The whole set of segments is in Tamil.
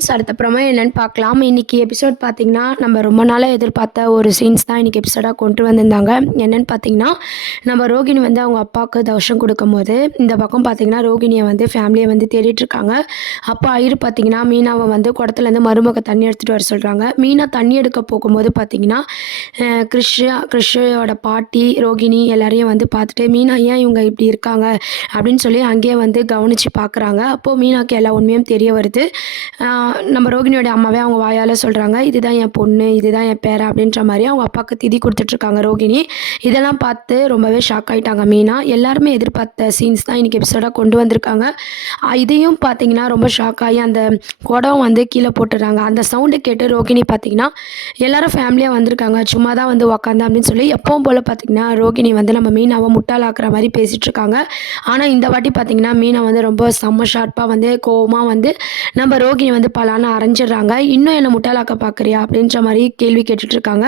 ஃப்ரெண்ட்ஸ், அடுத்த ப்ரோமோ என்னன்னு பார்க்கலாம். இன்னைக்கு எபிசோட் பார்த்தீங்கன்னா, நம்ம ரொம்ப நாளாக எதிர்பார்த்த ஒரு சீன்ஸ் தான் இன்னைக்கு எபிசோடாக கொண்டு வந்திருந்தாங்க. என்னன்னு பார்த்தீங்கன்னா, நம்ம ரோகிணி வந்து அவங்க அப்பாவுக்கு தவசம் கொடுக்கும்போது, இந்த பக்கம் பார்த்தீங்கன்னா ரோகிணியை வந்து ஃபேமிலியை வந்து தேடிட்டு இருக்காங்க. அப்போ ஐயர் பார்த்தீங்கன்னா மீனாவை வந்து குடத்துலேருந்து மருமக தண்ணி எடுத்துகிட்டு வர சொல்கிறாங்க. மீனா தண்ணி எடுக்க போகும்போது பார்த்தீங்கன்னா கிறிஷோட பாட்டி ரோகிணி எல்லாரையும் வந்து பார்த்துட்டு, மீனா ஏன் இவங்க இப்படி இருக்காங்க அப்படின்னு சொல்லி அங்கேயே வந்து கவனித்து பார்க்குறாங்க. அப்போது மீனாக்கு எல்லா உண்மையும் தெரிய வருது. நம்ம ரோகிணியோட அம்மாவே அவங்க வாயால் சொல்கிறாங்க, இதுதான் என் பொண்ணு, இதுதான் என் பேரை அப்படின்ற மாதிரி அவங்க அப்பாவுக்கு திதி கொடுத்துட்ருக்காங்க ரோகிணி. இதெல்லாம் பார்த்து ரொம்பவே ஷாக் ஆகிட்டாங்க மீனா. எல்லாருமே எதிர்பார்த்த சீன்ஸ் தான் இன்றைக்கி எபிசோடாக கொண்டு வந்திருக்காங்க. இதையும் பார்த்தீங்கன்னா ரொம்ப ஷாக் ஆகி அந்த குடம் வந்து கீழே போட்டுடுறாங்க. அந்த சவுண்டை கேட்டு ரோகிணி பார்த்தீங்கன்னா எல்லோரும் ஃபேமிலியாக வந்திருக்காங்க, சும்மா தான் வந்து உக்காந்தேன் அப்படின்னு சொல்லி எப்பவும் போல் பார்த்தீங்கன்னா ரோகிணி வந்து நம்ம மீனாவை முட்டாளாக்குற மாதிரி பேசிகிட்ருக்காங்க. ஆனால் இந்த வாட்டி பார்த்தீங்கன்னா மீனா வந்து ரொம்ப செம்ம ஷார்ப்பாக வந்து கோவமாக வந்து நம்ம ரோகிணி வந்து பலான்னு அரைஞ்சிடுறாங்க. இன்னும் என்னை முட்டாளாக்க பார்க்குறியா அப்படின்ற மாதிரி கேள்வி கேட்டுட்ருக்காங்க.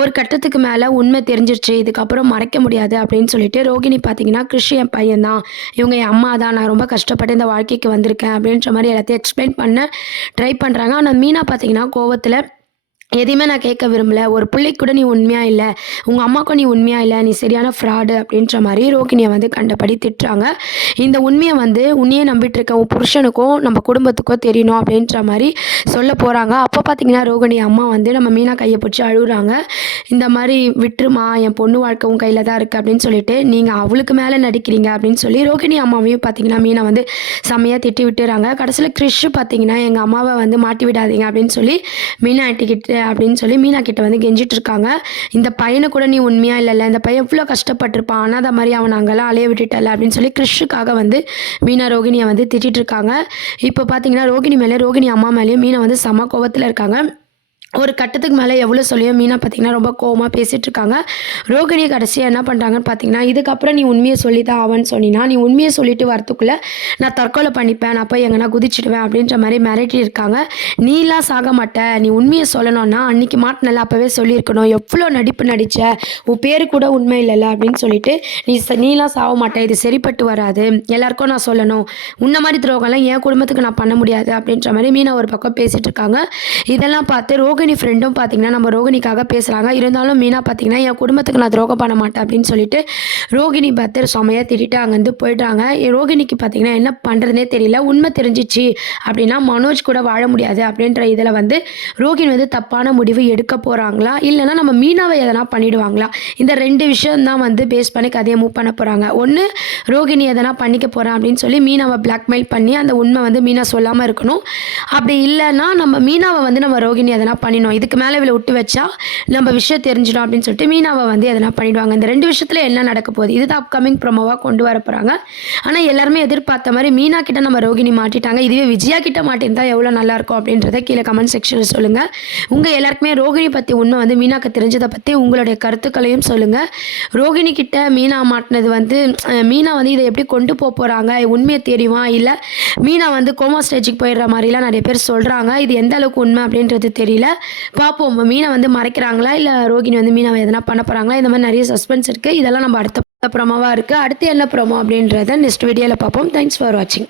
ஒரு கட்டத்துக்கு மேலே உண்மை தெரிஞ்சிருச்சு, இதுக்கப்புறம் மறைக்க முடியாது அப்படின்னு சொல்லிட்டு ரோகிணி பார்த்தீங்கன்னா கிறிஷ் என் பையன் தான், இவங்க என் அம்மா தான், நான் ரொம்ப கஷ்டப்பட்டு இந்த வாழ்க்கைக்கு வந்திருக்கேன் அப்படின்ற மாதிரி எல்லாத்தையும் எக்ஸ்பிளைன் பண்ண ட்ரை பண்ணுறாங்க. ஆனால் மீனா பார்த்தீங்கன்னா கோவத்தில் எதையுமே நான் கேட்க விரும்பல, ஒரு பிள்ளைக்கு கூட நீ உண்மையாக இல்லை, உங்கள் அம்மாவுக்கும் நீ உண்மையாக இல்லை, நீ சரியான ஃப்ராடு அப்படின்ற மாதிரி ரோகிணியை வந்து கண்டபடி திட்டுறாங்க. இந்த உண்மையை வந்து உன்னையே நம்பிட்டு இருக்க உன் புருஷனுக்கும் நம்ம குடும்பத்துக்கோ தெரியணும் அப்படின்ற மாதிரி சொல்ல போகிறாங்க. அப்போ பார்த்தீங்கன்னா ரோகிணி அம்மா வந்து நம்ம மீனா கையை பிடிச்சி அழுகுறாங்க. இந்த மாதிரி விட்டுருமா, என் பொண்ணு வாழ்க்கை உன் கையில் தான் இருக்குது அப்படின்னு சொல்லிட்டு நீங்கள் அவளுக்கு மேலே நடிக்கிறீங்க அப்படின்னு சொல்லி ரோகிணி அம்மாவையும் பார்த்தீங்கன்னா மீனா வந்து செம்மையாக திட்டி விட்டுறாங்க. கடைசியில் கிறிஷ் பார்த்தீங்கன்னா எங்கள் அம்மாவை வந்து மாட்டி விடாதீங்க அப்படின்னு சொல்லி மீனா ஆட்டிக்கிட்டு அப்படின்னு சொல்லி மீனா கிட்ட வந்து கெஞ்சிட்டு இருக்காங்க. இந்த பையனை கூட நீ உண்மையா இல்லைல்ல, இந்த பையன் எவ்வளோ கஷ்டப்பட்டிருப்பான், ஆனால் அதை மாதிரி அவன் அங்கெல்லாம் அலைய விட்டுட்டல அப்படின்னு சொல்லி கிறிஷுக்காக வந்து மீனா ரோகிணியை வந்து திட்டிட்டு இருக்காங்க. இப்போ பார்த்தீங்கன்னா ரோகிணி மேலே ரோகிணி அம்மா மேலேயும் மீனா வந்து செம கோவத்தில் இருக்காங்க. ஒரு கட்டத்துக்கு மேலே எவ்வளோ சொல்லியும் மீனா பார்த்தீங்கன்னா ரொம்ப கோவமாக பேசிகிட்டு இருக்காங்க. ரோகிணி கடைசியாக என்ன பண்ணுறாங்கன்னு பார்த்தீங்கன்னா, இதுக்கப்புறம் நீ உண்மையை சொல்லி தான் ஆவன்னு சொன்னினா, நீ உண்மையை சொல்லிட்டு வரத்துக்குள்ளே நான் தற்கொலை பண்ணிப்பேன், நான் போய் எங்கன்னா குதிச்சிடுவேன் அப்படின்ற மாதிரி மிரட்டி இருக்காங்க. நீலாம் சாக மாட்ட, நீ உண்மையை சொல்லணும்னா அன்றைக்கி மாட்டினல அப்போவே சொல்லியிருக்கணும், எவ்வளோ நடிப்பு நடித்த, உன் பேர் கூட உண்மை இல்லைல்ல அப்படின்னு சொல்லிட்டு நீலாம் சாக மாட்டேன், இது சரிப்பட்டு வராது, எல்லாருக்கும் நான் சொல்லணும், உன்ன மாதிரி துரோகம்லாம் என் குடும்பத்துக்கு நான் பண்ண முடியாது அப்படின்ற மாதிரி மீனா ஒரு பக்கம் பேசிகிட்டு இருக்காங்க. இதெல்லாம் பார்த்து ரோகிணி ஃப்ரெண்டும் பார்த்தீங்கன்னா நம்ம ரோகிணிக்காக பேசுகிறாங்க. இருந்தாலும் மீனா பார்த்தீங்கன்னா என் குடும்பத்துக்கு நான் துரோகம் பண்ண மாட்டேன் அப்படின்னு சொல்லிட்டு ரோகிணி பார்த்து செமையாக திட்டிட்டு அங்கேருந்து போயிடுறாங்க. ரோகிணிக்கு பார்த்தீங்கன்னா என்ன பண்ணுறதுனே தெரியல. உண்மை தெரிஞ்சிச்சு அப்படின்னா மனோஜ் கூட வாழ முடியாது அப்படின்ற இதில் வந்து ரோகிணி வந்து தப்பான முடிவு எடுக்க போகிறாங்களா, இல்லைனா நம்ம மீனாவை எதனா பண்ணிவிடுவாங்களா, இந்த ரெண்டு விஷயம்தான் வந்து பேஸ் பண்ணி கதையை மூவ் பண்ண போகிறாங்க. ஒன்று ரோகிணி எதனா பண்ணிக்க போகிறேன் அப்படின்னு சொல்லி மீனாவை பிளாக்மெயில் பண்ணி அந்த உண்மை வந்து மீனா சொல்லாமல் இருக்கணும். அப்படி இல்லைன்னா நம்ம மீனாவை வந்து நம்ம ரோகிணி எதனா பண்ணிடணும், இதுக்கு மேலே இவளை விட்டு வச்சா நம்ம விஷயம் தெரிஞ்சிடும் அப்படின்னு சொல்லிட்டு மீனாவை வந்து எதனா பண்ணிடுவாங்க. இந்த ரெண்டு விஷயத்தில் என்ன நடக்க போகுது, இதுதான் அப்கமிங் ப்ரோமோவாக கொண்டு வர போகிறாங்க. ஆனால் எல்லாருமே எதிர்பார்த்த மாதிரி மீனா கிட்ட நம்ம ரோகிணி மாட்டிட்டாங்க. இதுவே விஜயா கிட்ட மாட்டிருந்தால் எவ்வளோ நல்லாயிருக்கும் அப்படின்றத கீழே கமெண்ட் செக்ஷனில் சொல்லுங்கள். உங்கள் எல்லாருக்குமே ரோகிணி பற்றி உண்மை வந்து மீனாக்கு தெரிஞ்சதை பற்றி உங்களுடைய கருத்துக்களையும் சொல்லுங்கள். ரோகிணி கிட்ட மீனா மாட்டினது வந்து மீனா வந்து இதை எப்படி கொண்டு போகிறாங்க, உண்மையை தெரியுமா, இல்லை மீனா வந்து கோமா ஸ்டேஜுக்கு போயிடுற மாதிரிலாம் நிறைய பேர் சொல்கிறாங்க. இது எந்த அளவுக்கு உண்மை அப்படின்றது தெரியல, பார்ப்போம். மீனை வந்து மறைக்கிறாங்களா, இல்லை ரோகிணி வந்து மீனாவை எதனா பண்ண போகிறாங்களா, இந்த மாதிரி நிறைய சஸ்பென்ஸ் இருக்குது. இதெல்லாம் நம்ம அடுத்த ப்ரோமோவாக இருக்குது. அடுத்து என்ன ப்ரோமோ அப்படின்றத நெக்ஸ்ட் வீடியோவில் பார்ப்போம். தேங்க்ஸ் ஃபார் வாட்சிங்.